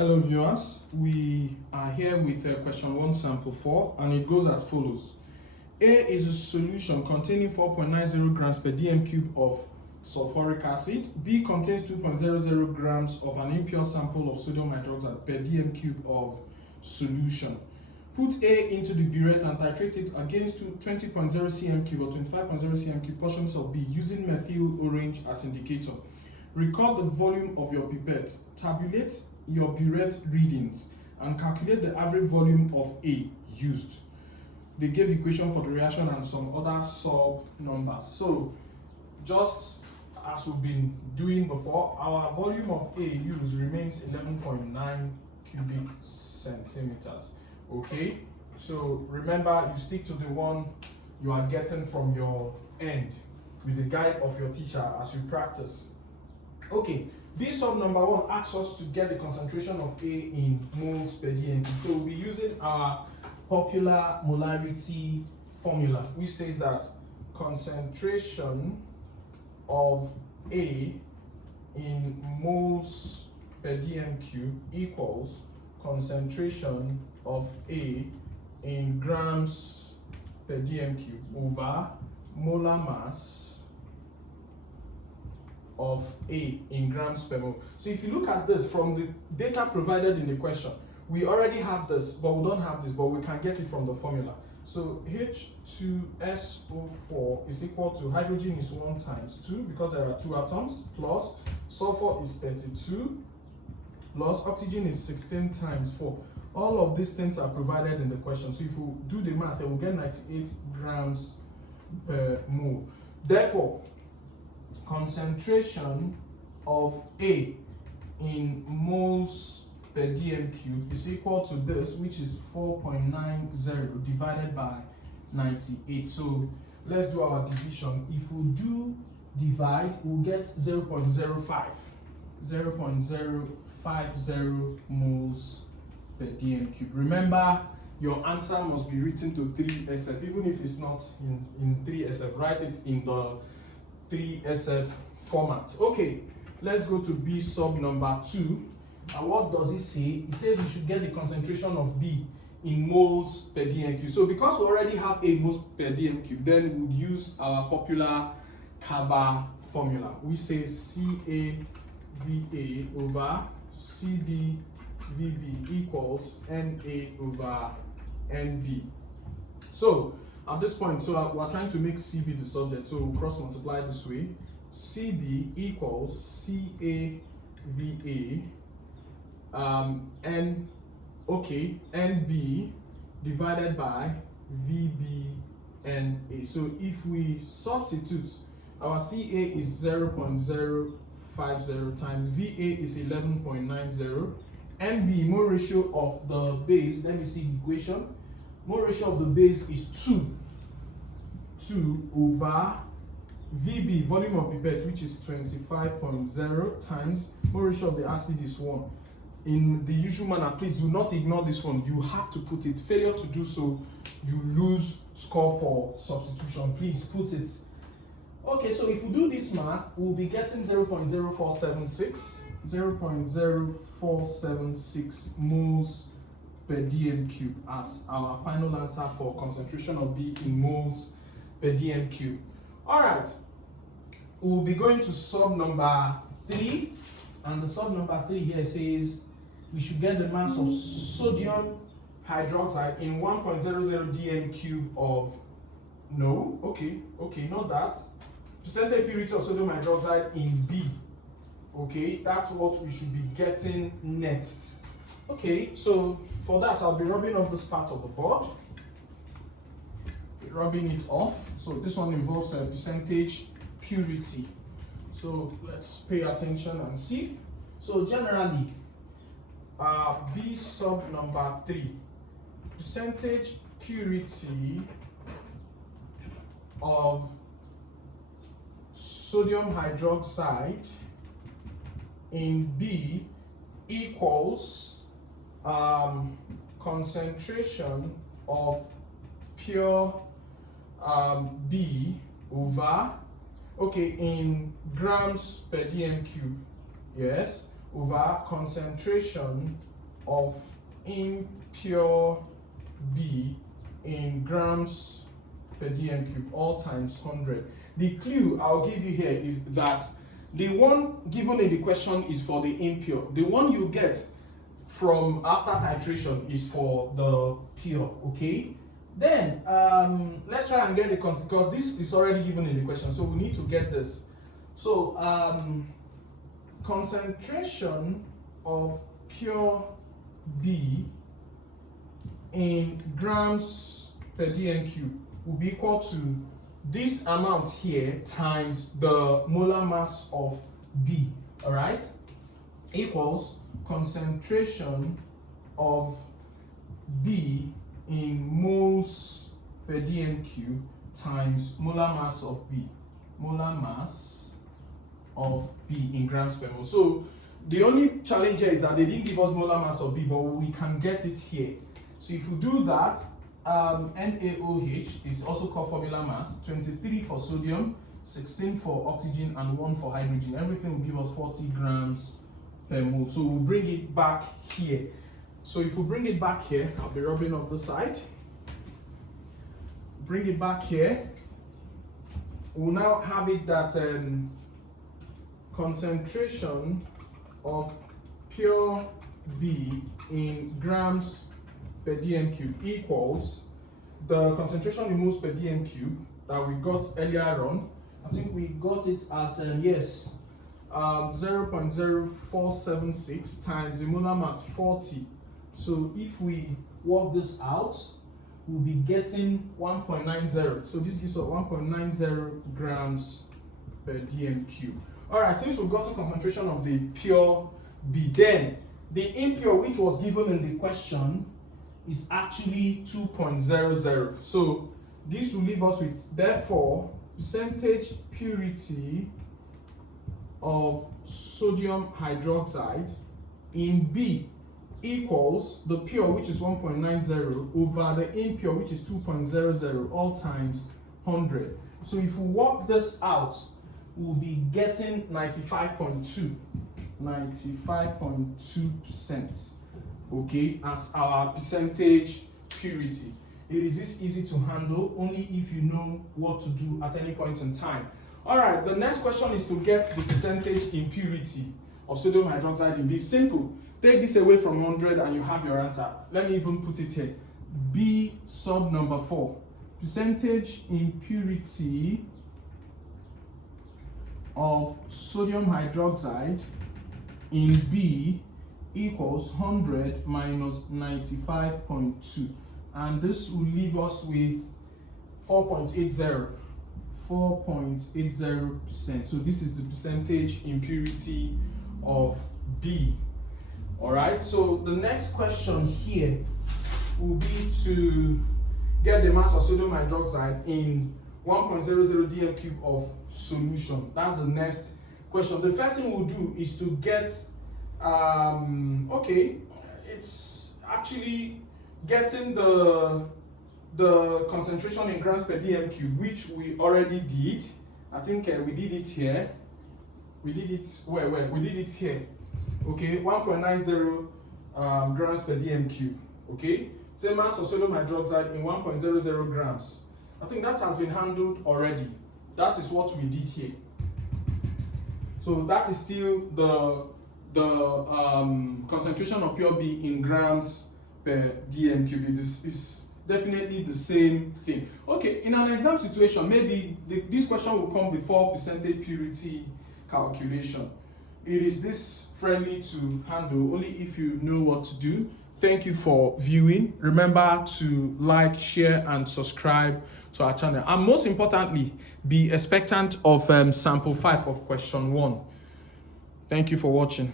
Hello viewers, we are here with question 1 sample 4 and it goes as follows. A is a solution containing 4.90 grams per dm cube of sulfuric acid. B contains 2.00 grams of an impure sample of sodium hydroxide per dm cube of solution. Put A into the burette and titrate it against 20.0 cm cube or 25.0 cm cube portions of B using methyl orange as indicator. Record the volume of your pipette, tabulate your burette readings, and calculate the average volume of A used. They gave equation for the reaction and some other sub numbers. So, just as we've been doing before, our volume of A used remains 11.9 cubic centimeters. Okay, so remember, you stick to the one you are getting from your end with the guide of your teacher as you practice. Okay, B sub number 1 asks us to get the concentration of A in moles per dm. So we'll be using our popular molarity formula, which says that concentration of A in moles per dm cube equals concentration of A in grams per dm cube over molar mass of A in grams per mole. So if you look at this from the data provided in the question, we already have this, but we don't have this, but we can get it from the formula. So H2SO4 is equal to hydrogen is 1 times 2 because there are 2 atoms, plus sulfur is 32, plus oxygen is 16 times 4. All of these things are provided in the question. So if we do the math, we'll get 98 grams per mole. Therefore, concentration of A in moles per dm cube is equal to this, which is 4.90 divided by 98. So let's do our division. If we do divide, we'll get 0.05 moles per dm cube. Remember, your answer must be written to 3SF, even if it's not in 3SF. Write it in the 3SF format. Okay, let's go to B sub number 2. And what does it say? It says we should get the concentration of B in moles per dm cube. So because we already have a moles per dm cube, then we would use our popular Kava formula, which says CAVA over CBVB equals NA over NB. So at this point, so we're trying to make CB the subject, so we'll cross multiply this way. CB equals CAVA NB divided by VBNA. So if we substitute, our CA is 0.050 times VA is 11.90. NB, mole ratio of the base, let me see the equation. Mole ratio of the base is 2 over VB, volume of pipette, which is 25.0 times mole ratio of the acid is 1. In the usual manner, please do not ignore this one. You have to put it. Failure to do so, you lose score for substitution. Please put it. Okay, so if we do this math, we'll be getting 0.0476 moles per dm cube as our final answer for concentration of B in moles per dm cube. All right, we'll be going to sub number 3, and the sub number 3 here says we should get the mass of sodium hydroxide in 1.00 dm cube of, not that, percentage purity of sodium hydroxide in B. Okay, that's what we should be getting next. Okay, so for that, I'll be rubbing off this part of the board. Rubbing it off. So this one involves a percentage purity. So let's pay attention and see. So generally, B sub number 3, percentage purity of sodium hydroxide in B equals concentration of pure B over, in grams per dm cube, yes, over concentration of impure B in grams per dm cube, all times 100. The clue I'll give you here is that the one given in the question is for the impure. The one you get from after titration is for the pure, okay? Then let's try and get the because this is already given in the question, so we need to get this. So concentration of pure B in grams per dm cube will be equal to this amount here times the molar mass of B, all right, equals concentration of B in moles per dm cube times molar mass of B, molar mass of B in grams per mole. So the only challenge here is that they didn't give us molar mass of B, but we can get it here. So if we do that, NaOH is also called formula mass, 23 for sodium, 16 for oxygen, and 1 for hydrogen. Everything will give us 40 grams per mole. So we'll bring it back here. So if we bring it back here, I'll be rubbing off the side. Bring it back here. We'll now have it that concentration of pure B in grams per dm cube equals the concentration in moles per dm cube that we got earlier on. I think we got it as 0.0476 times the molar mass 40. So if we work this out, we'll be getting 1.90. So this gives us 1.90 grams per dm cube. All right, since we've got the concentration of the pure B, then the impure, which was given in the question, is actually 2.00. So this will leave us with, therefore, percentage purity of sodium hydroxide in B equals the pure, which is 1.90, over the impure, which is 2.00, all times 100. So if we work this out, we'll be getting 95.2%, okay, as our percentage purity. It is this easy to handle only if you know what to do at any point in time. All right, the next question is to get the percentage impurity of sodium hydroxide in B. Simple. Take this away from 100 and you have your answer. Let me even put it here. B sub number 4. Percentage impurity of sodium hydroxide in B equals 100 minus 95.2. And this will leave us with 4.80. 4.80%. So this is the percentage impurity of B. All right, so the next question here will be to get the mass of sodium hydroxide in 1.00 dm cube of solution. That's the next question. The first thing we'll do is to get, it's actually getting the concentration in grams per dm cube, which we already did. I think we did it here. We did it we did it here. Okay, 1.90 grams per dm cube. Okay, same mass of sodium hydroxide in 1.00 grams. I think that has been handled already. That is what we did here. So that is still the concentration of pure B in grams per dm cube. It is definitely the same thing. Okay, in an exam situation, maybe this question will come before percentage purity calculation. It is this friendly to handle only if you know what to do. Thank you for viewing. Remember to like, share, and subscribe to our channel. And most importantly, be expectant of sample 5 of question 1. Thank you for watching.